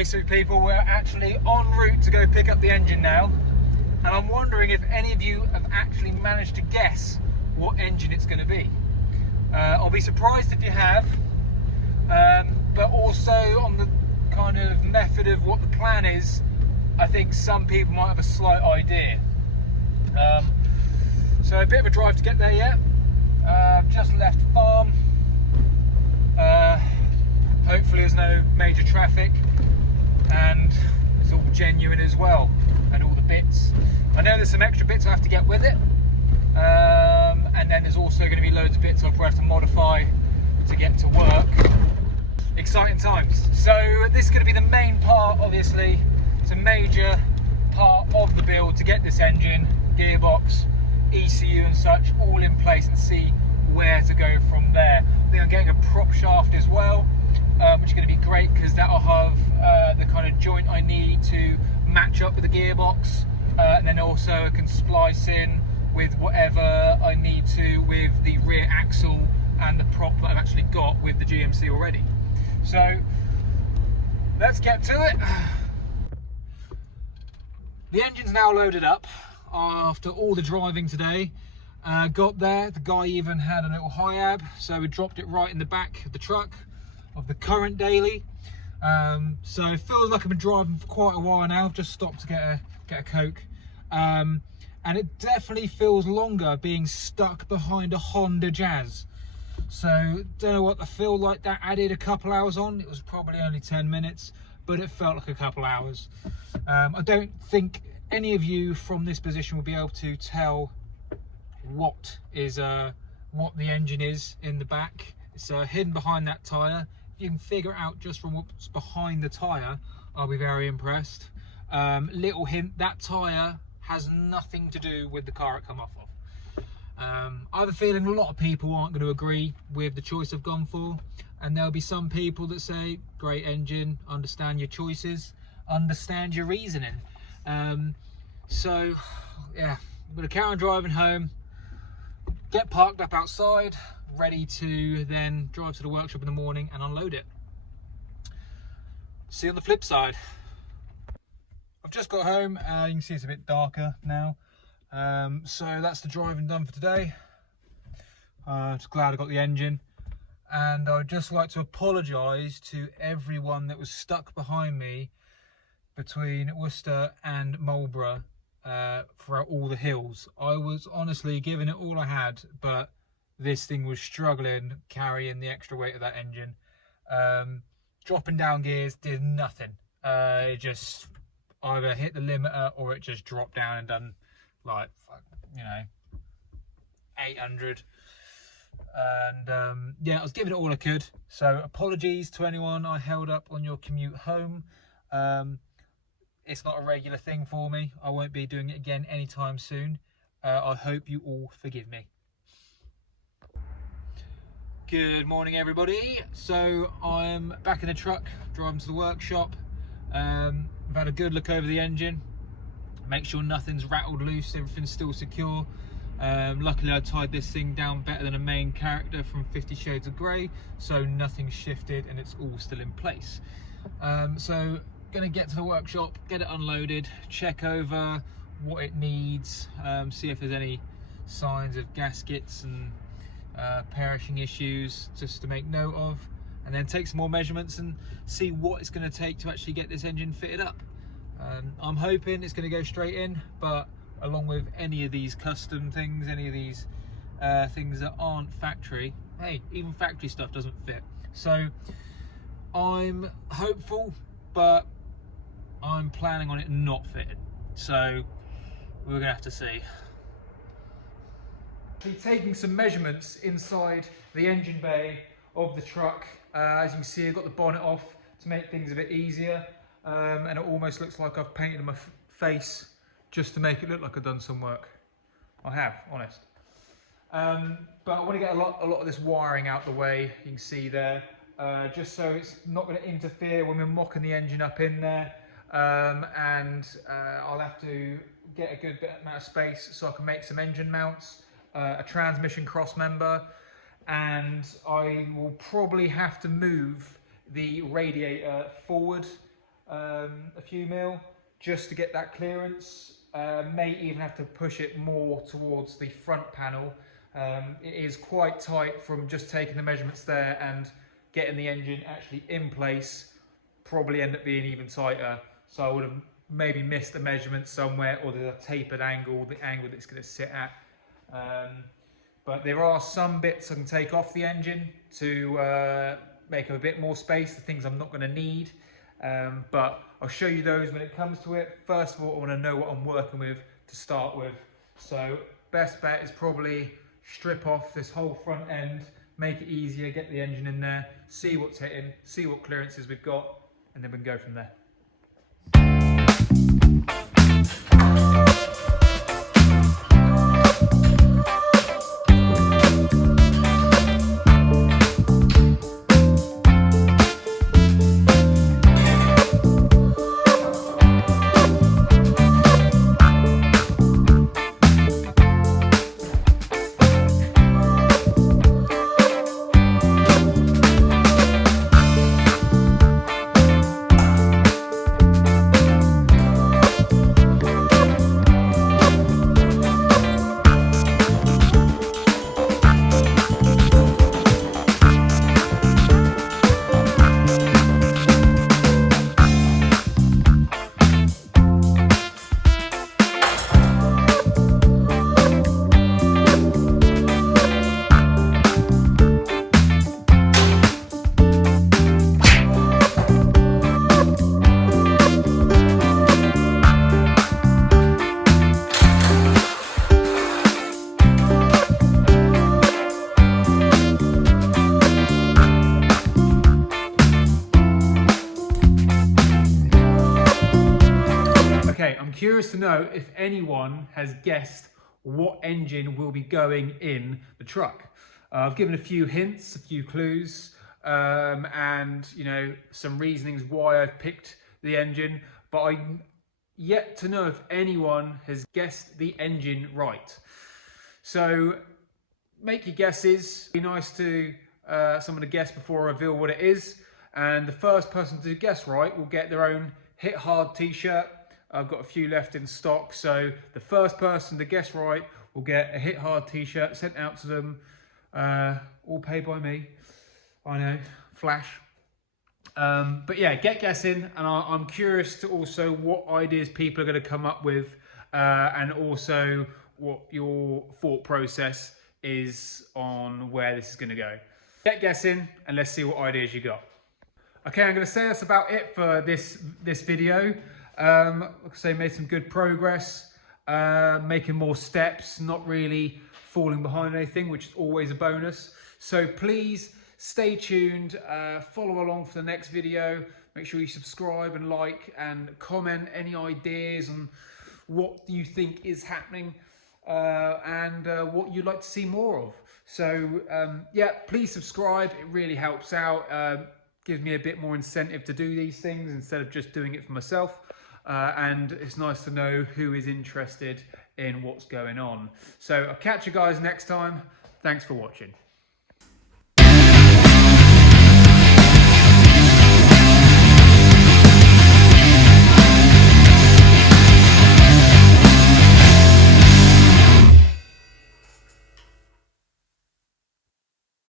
Okay, so people, we're actually en route to go pick up the engine now, and I'm wondering if any of you have actually managed to guess what engine it's going to be. I'll be surprised if you have, but also on the kind of method of what the plan is, I think some people might have a slight idea. So a bit of a drive to get there yet. Just left farm. Hopefully there's no major traffic and it's all genuine as well, and all the bits. I know there's some extra bits I have to get with it, and then there's also going to be loads of bits I'll probably have to modify to get to work. Exciting times. So this is going to be the main part, obviously. It's a major part of the build to get this engine, gearbox, ECU and such all in place, and see where to go from there. I think I'm getting a prop shaft as well, which is going to be great because that'll have the kind of joint I need to match up with the gearbox, and then also I can splice in with whatever I need to with the rear axle and the prop that I've actually got with the GMC already. So let's get to it. The engine's now loaded up after all the driving today. Got there, the guy even had a little HIAB, so we dropped it right in the back of the truck of the current daily. So it feels like I've been driving for quite a while now. I've just stopped to get a Coke, and it definitely feels longer being stuck behind a Honda Jazz. So don't know what I feel like that added a couple hours on. It was probably only 10 minutes, but it felt like a couple hours. I don't think any of you from this position will be able to tell what the engine is in the back. It's hidden behind that tyre. If you can figure it out just from what's behind the tyre, I'll be very impressed. Little hint, that tyre has nothing to do with the car it come off of. I have a feeling a lot of people aren't going to agree with the choice I've gone for, and there'll be some people that say, great engine, understand your choices, understand your reasoning. So yeah, I'm going to carry on driving home, get parked up outside, ready to then drive to the workshop in the morning and unload it. See you on the flip side. I've just got home, you can see it's a bit darker now. So that's the driving done for today. Just glad I got the engine, and I'd just like to apologise to everyone that was stuck behind me between Worcester and Marlborough throughout all the hills. I was honestly giving it all I had, but this thing was struggling carrying the extra weight of that engine. Dropping down gears did nothing. It just either hit the limiter or it just dropped down and done like, you know, 800. And yeah, I was giving it all I could. So apologies to anyone I held up on your commute home. It's not a regular thing for me. I won't be doing it again anytime soon. I hope you all forgive me. Good morning, everybody. So I'm back in the truck, driving to the workshop. I've had a good look over the engine, make sure nothing's rattled loose, everything's still secure. Luckily I tied this thing down better than a main character from 50 Shades of Grey, so nothing's shifted and it's all still in place. So gonna get to the workshop, get it unloaded, check over what it needs, see if there's any signs of gaskets and perishing issues just to make note of, and then take some more measurements and see what it's going to take to actually get this engine fitted up. I'm hoping it's going to go straight in, but along with any of these custom things, any of these things that aren't factory, hey, even factory stuff doesn't fit. So I'm hopeful, but I'm planning on it not fitting, so we're gonna have to see. Taking some measurements inside the engine bay of the truck. As you can see, I've got the bonnet off to make things a bit easier, and it almost looks like I've painted my face just to make it look like I've done some work. I have, honest. But I want to get a lot of this wiring out the way. You can see there, just so it's not going to interfere when we're mocking the engine up in there. And I'll have to get a good amount of space so I can make some engine mounts, a transmission cross member, and I will probably have to move the radiator forward a few mil, just to get that clearance. May even have to push it more towards the front panel. It is quite tight from just taking the measurements there and getting the engine actually in place. Probably end up being even tighter. So I would have maybe missed a measurement somewhere, or there's a tapered angle, the angle that it's going to sit at. But there are some bits I can take off the engine to make a bit more space, the things I'm not going to need. But I'll show you those when it comes to it. First of all, I want to know what I'm working with to start with. So best bet is probably strip off this whole front end, make it easier, get the engine in there, see what's hitting, see what clearances we've got, and then we can go from there. Okay, I'm curious to know if anyone has guessed what engine will be going in the truck. I've given a few hints, a few clues, and some reasonings why I've picked the engine, but I'm yet to know if anyone has guessed the engine right. So make your guesses. Be nice to someone to guess before I reveal what it is, and the first person to guess right will get their own Hit Hard t-shirt. I've got a few left in stock, so the first person to guess right will get a Hit Hard t-shirt sent out to them, all paid by me. I know, flash. But yeah, get guessing, and I'm curious to also what ideas people are going to come up with, and also what your thought process is on where this is going to go. Get guessing, and let's see what ideas you got. Okay, I'm going to say that's about it for this video. Like I say, made some good progress, making more steps, not really falling behind anything, which is always a bonus. So please stay tuned, follow along for the next video. Make sure you subscribe and like and comment any ideas on what you think is happening, and what you'd like to see more of. So yeah, please subscribe, it really helps out, gives me a bit more incentive to do these things instead of just doing it for myself. And it's nice to know who is interested in what's going on. So I'll catch you guys next time. Thanks for watching.